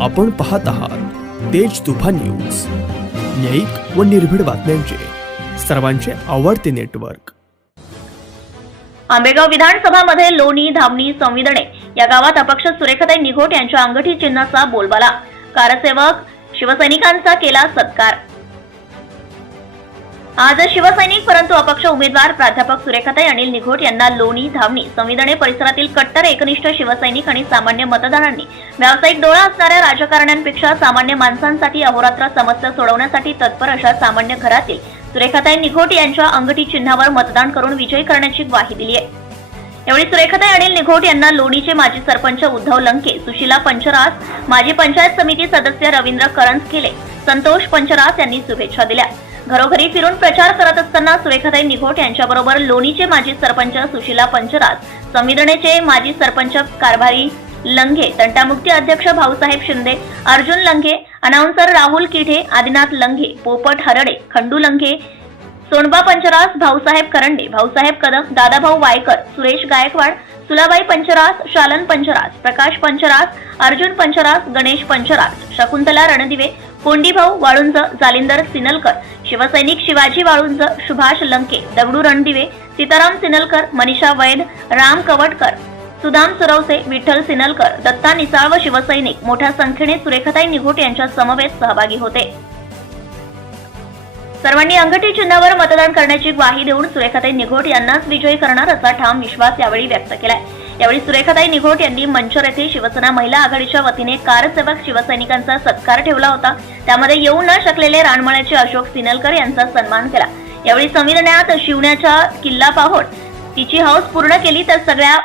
आपण पाहत आहात तेज तुफान न्यूज. न्यायिक व निर्भीड बातम्यांचे. सर्वांचे आवडते नेटवर्क. आंबेगाव विधानसभामध्ये लोणी धामणी संविदणे या गावात अपक्ष सुरेखाताई निघोट यांच्या अंगठी चिन्हाचा बोलबाला. कारसेवक शिवसैनिकांचा केला सत्कार. आज शिवसैनिक परंतु अपक्ष उमेदवार प्राध्यापक सुरेखाताई अनिल निघोट यांना लोणी धावणी संविधाने परिसरातील कट्टर एकनिष्ठ शिवसैनिक आणि सामान्य मतदारांनी व्यावसायिक डोळा असणाऱ्या राजकारण्यांपेक्षा सामान्य माणसांसाठी अहोरात्र समस्या सोडवण्यासाठी तत्पर अशा सामान्य घरातील सुरेखाताई निघोट यांच्या अंगठी चिन्हावर मतदान करून विजयी करण्याची ग्वाही दिली आहे. यावेळी सुरेखाताई अनिल निघोट यांना लोणीचे माजी सरपंच उद्धव लंके सुशीला पंचरास माजी पंचायत समिती सदस्य रवींद्र करंजकेले संतोष पंचरास यांनी शुभेच्छा दिल्या. घरोघरी फिरून प्रचार करत असताना सुरेखाताई निघोट यांच्याबरोबर लोणीचे माजी सरपंच सुशीला पंचराज संविधानेचे माजी सरपंच कारभारी लंघे तंटामुक्ती अध्यक्ष भाऊसाहेब शिंदे अर्जुन लंघे अनाउन्सर राहुल किठे आदिनाथ लंघे पोपट हरडे खंडू लंघे सोनबा पंचरास भाऊसाहेब करंडे भाऊसाहेब कदम दादाभाऊ वायकर सुरेश गायकवाड सुलाबाई पंचरास शालन पंचरास प्रकाश पंचरास अर्जुन पंचरास गणेश पंचरास शकुंतला रणदिवे कोंडीभाऊ वाळुंज जालिंदर सिनलकर शिवसैनिक शिवाजी वाळुंज सुभाष लंके दगडू रणदिवे सीताराम सिनलकर मनीषा वैद राम कवटकर सुदाम सुरवसे विठ्ठल सिनलकर दत्ता निसाळ व शिवसैनिक मोठ्या संख्येने सुरेखाताई निघोट यांच्या समवेत सहभागी होते. सर्वांनी अंगठी चिन्हावर मतदान करण्याची ग्वाही देऊन सुरेखाताई निघोट यांनाच विजयी करणार असा ठाम विश्वास यावेळी व्यक्त केलाय. यावेळी सुरेखाताई निघोट यांनी मंचर येथे शिवसेना महिला आघाडीच्या वतीने कारसेवक शिवसैनिकांचा सत्कार ठेवला होता. त्यामध्ये येऊ न शकलेले रानमळ्याचे अशोक सिनलकर यांचा सन्मान केला. यावेळी संविधानात शिवण्याच्या किल्ला पाहोड तिची हौस पूर्ण केली तर सगळ्या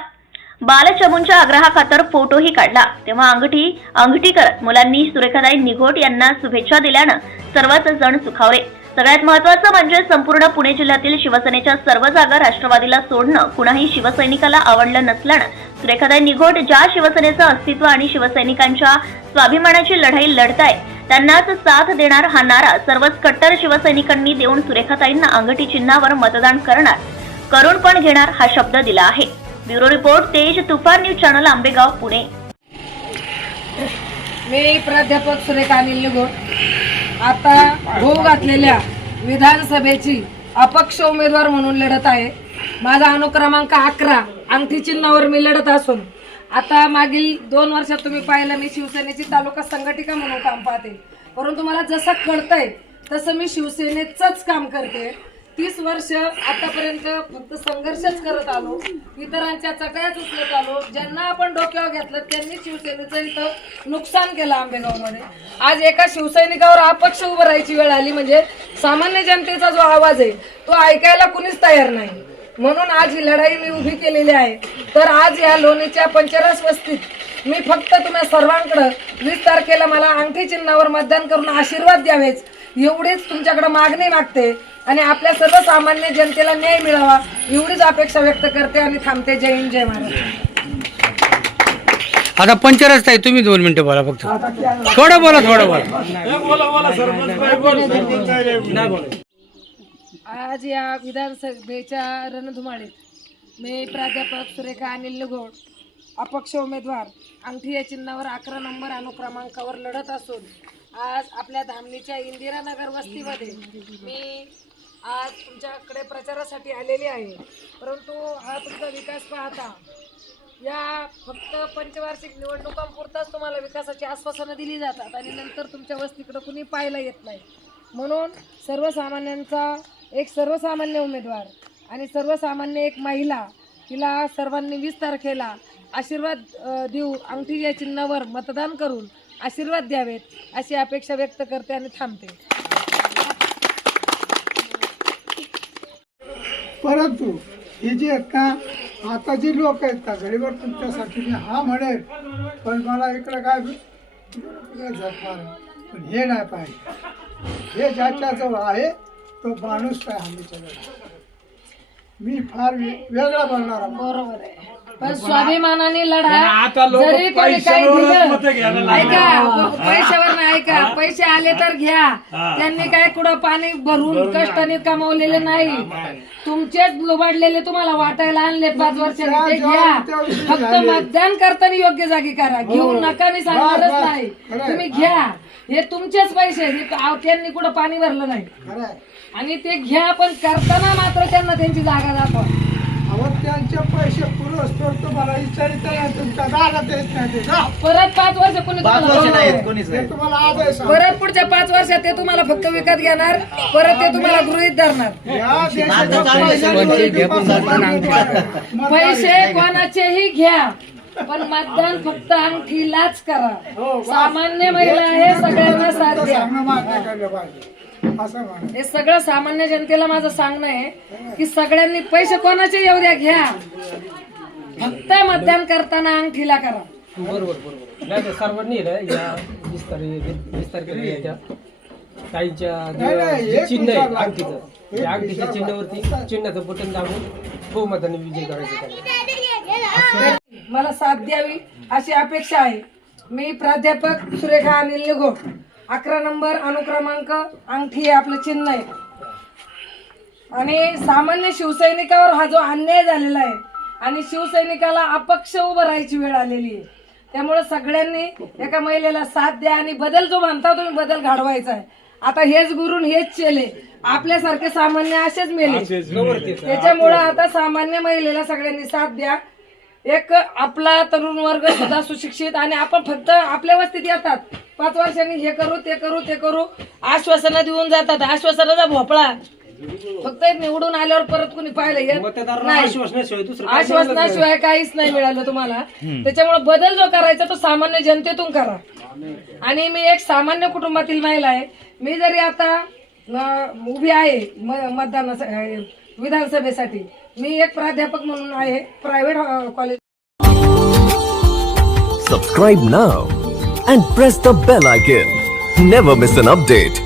बालचमूंच्या आग्रहाखातर फोटोही काढला. तेव्हा अंगठी अंगठी करत मुलांनी सुरेखाताई निघोट यांना शुभेच्छा दिल्यानं सर्वच जण सुखावले. सगळ्यात महत्वाचं म्हणजे संपूर्ण पुणे जिल्ह्यातील शिवसेनेच्या सर्व जागा राष्ट्रवादीला सोडणं. कुणाही शिवसैनिकाला आवडलं नसल्यानं सुरेखाताई निघोट ज्या शिवसेनेचं अस्तित्व आणि शिवसैनिकांच्या स्वाभिमानाची लढाई लढताय त्यांनाच साथ देणार हा नारा सर्वच कट्टर शिवसैनिकांनी देऊन सुरेखाताईंना अंगठी चिन्हावर मतदान करणार. करून पण घेणार हा शब्द दिला आहे. Bureau report Tej Toofan news channel Ambegaon Pune. मी प्राध्यापक सुरेखा अनिल निगोट आता होऊ घातलेल्या विधानसभेची अपक्ष उमेदवार म्हणून लढत आहे. माझा अनुक्रमांक अकरा अंगठी चिन्हावर मी लढत असून आता मागील दोन वर्षात तुम्ही पाहिलं मी शिवसेनेची तालुका संघटिका म्हणून काम पाहते. परंतु मला जसं कळतंय तसं मी शिवसेनेचंच काम करते. तीस वर्ष आतापर्यंत फक्त संघर्षच करत आलो. इतरांच्या चटयाच उचलत आलो. ज्यांना आपण डोक्यावर घेतलं त्यांनी शिवसेनेचं इथं नुकसान केलं आंबेगावमध्ये. आज एका शिवसैनिकावर अपक्ष उभं राहायची वेळ आली म्हणजे सामान्य जनतेचा जो आवाज आहे तो ऐकायला कुणीच तयार नाही. म्हणून आज ही लढाई मी उभी केलेली आहे. तर आज या लोणीच्या पंचरस वस्तीत मी फक्त तुम्हा सर्वांकडं वीस तारखेला मला अंगठी चिन्हावर मतदान करून आशीर्वाद द्यावेच. एवढीच तुमच्याकडे मागणी मागते. आणि आपल्या सर्वसामान्य जनतेला न्याय मिळावा एवढीच अपेक्षा व्यक्त करते आणि थांबते. जय हिंद जय महाराज आता पंचरच आहे तुम्ही दोन मिनिटं बोला फक्त. थोडं बोला थोडं बोला. आज या विधानसभेच्या रणधुमाळीत मी प्राध्यापक सुरेखा अनिल निघोड अपक्ष उमेदवार. अंगठी या चिन्हावर अकरा नंबर अनुक्रमांकावर लढत असून आज आपल्या धामणीच्या इंदिरानगर वस्तीमध्ये मी आज तुमच्याकडे प्रचारासाठी आलेली आहे. परंतु हा तुमचा विकास पाहता या फक्त पंचवार्षिक निवडणुकांपुरताच तुम्हाला विकासाची आश्वासनं दिली जातात आणि नंतर तुमच्या वस्तीकडं कुणी पाहायला येत नाही. म्हणून सर्वसामान्यांचा एक सर्वसामान्य उमेदवार आणि सर्वसामान्य एक महिला तिला सर्वांनी वीस तारखेला आशीर्वाद देऊ अंगठी या चिन्हावर मतदान करून आशीर्वाद द्यावेत अशी अपेक्षा व्यक्त करते आणि थांबते. परंतु हे जे आहेत ना आता जी लोक आहेत का घडीवर तुमच्यासाठी मी हा म्हणेल पण मला इकडं काय झटणार पण हे नाही पाहिजे. हे ज्याच्याजवळ आहे तो माणूस काय हल्लीच्या मी फार वे- वेगळा बोलणार आहे. बरोबर आहे. पण स्वाभिमानाने लढा. जरी कोणी काही दिलं. ऐका पैशावर ऐका पैसे आले तर घ्या. त्यांनी काय कुठं पाणी भरून कष्टाने कमावलेले नाही तुमचेच लुबाडलेले तुम्हाला वाटायला आणले पाच वर्षांनी. ते घ्या. फक्त मतदान करताना योग्य जागी करा. घेऊ नका मी सांगणारच नाही. तुम्ही घ्या. हे. तुमचेच पैसे हे त्यांनी कुठं पाणी भरलं नाही. आणि ते घ्या पण करताना मात्र त्यांना त्यांची जागा दाखवा. त्यांचे पैसे पुरं असतो तुम्हाला विचारित नाही तुमच्या दारात येत नाही ते. जा. परत पाच वर्ष कोणी पाच तुम्हाला वर्ष नाहीत बोलवणार? कोणीच हे नाही. तुम्हाला आज आहे सांगतो. परत पुढच्या पाच वर्षात ते तुम्हाला फक्त विकत घेणार परत ते तुम्हाला गृहित धरणार. या देशाच्या आता चाळीस पहिल्या वर्षे निवडणुकीपासून पैसे मतदान कोणाचेही घ्या पण मतदान फक्त अंगठीलाच करा. सामान्य महिला हे सगळ्यांना साथ तर द्या. सांगणं मान्य केलं पाहिजे. असं हे सगळं सामान्य जनतेला माझं सांगणं आहे की सगळ्यांनी पैसे कोणाचे येऊ द्या घ्या. फक्त मतदान करताना अंगठीला करा. बरोबर बरोबर. नाही या याच्या काहींच्या नाही, जे एक चिन्ह आहे. अंगठीचं. त्या अंगठीच्या. चिन्हावरती चिन्हाचं बटन दाबून बहुमताने विजय करायचा मला साथ द्यावी अशी अपेक्षा आहे. मी प्राध्यापक सुरेखा अनिल निगो अकरा नंबर अनुक्रमांक अंगठी हे आपलं चिन्ह आहे. आणि सामान्य शिवसैनिकावर हा जो अन्याय झालेला आहे आणि शिवसैनिकाला अपक्ष उभं राहायची वेळ आलेली आहे. त्यामुळे सगळ्यांनी एका महिलेला साथ द्या आणि बदल जो म्हणता तुम्ही बदल घडवायचा आहे. आता हेच गुरुन हेच चेले आपल्यासारखे सामान्य असेच मेले. त्याच्यामुळं आता सामान्य महिलेला सगळ्यांनी साथ द्या. एक आपला तरुण वर्ग सुद्धा सुशिक्षित आणि आपण फक्त आपल्या वस्तीत येतात. पाच वर्षांनी हे करू ते करू ते करू. आश्वासनं देऊन जातात. आश्वासनाचा भोपळा. फक्त निवडून आल्यावर परत कुणी पाहिलं येत नाही. आश्वासनाशिवाय काहीच नाही मिळालं तुम्हाला. त्याच्यामुळे बदल जो करायचा तो सामान्य जनतेतून करा. आणि मी एक सामान्य कुटुंबातील महिला आहे. मी जरी आता उभी आहे मतदान विधानसभेसाठी. मी एक प्राध्यापक म्हणून आहे. Private college subscribe now and press the bell icon never miss an update